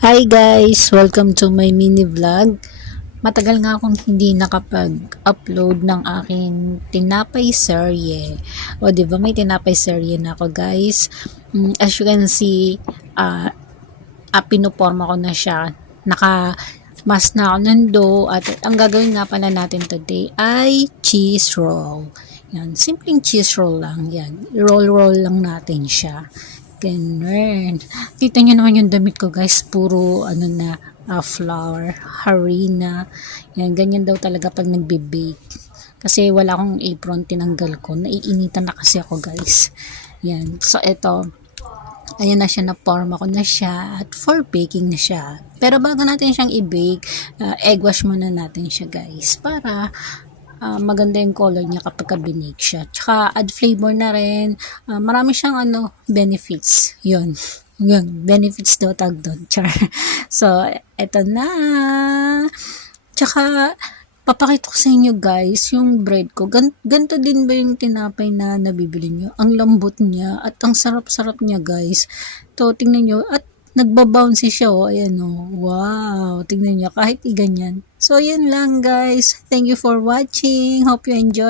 Hi guys! Welcome to my mini vlog. Matagal nga akong hindi nakapag-upload ng aking tinapay serye. O di ba may tinapay serye na ako guys? As you can see, pinoporma ko na siya. Naka-mas na ako ng dough at ang gagawin nga pala natin today ay cheese roll. Yan, simpleng cheese roll lang yan. Roll lang natin siya. Ganun. Kita nyo naman yung damit ko guys, puro flour, harina. Yan, ganyan daw talaga pag nagbe-bake. Kasi wala akong apron, tinanggal ko. Naiinitan na kasi ako guys. Yan. So, ito. Ayan na siya, na-forma ko na siya. At for baking na siya. Pero bago natin siyang i-bake, egg wash muna natin siya guys. Para maganda yung color niya kapag binake siya. Tsaka add flavor na rin. Marami siyang benefits. Yun. Yun. Benefits daw tag doon. Char. So, eto na. Tsaka, papakita ko sa inyo guys, yung bread ko. Ganto din ba yung tinapay na nabibili nyo? Ang lambot niya at ang sarap-sarap niya guys. To, tingnan nyo. At nagbabouncy siya ayan wow, tingnan niyo kahit iganyan. So yun lang guys, thank you for watching, hope you enjoy.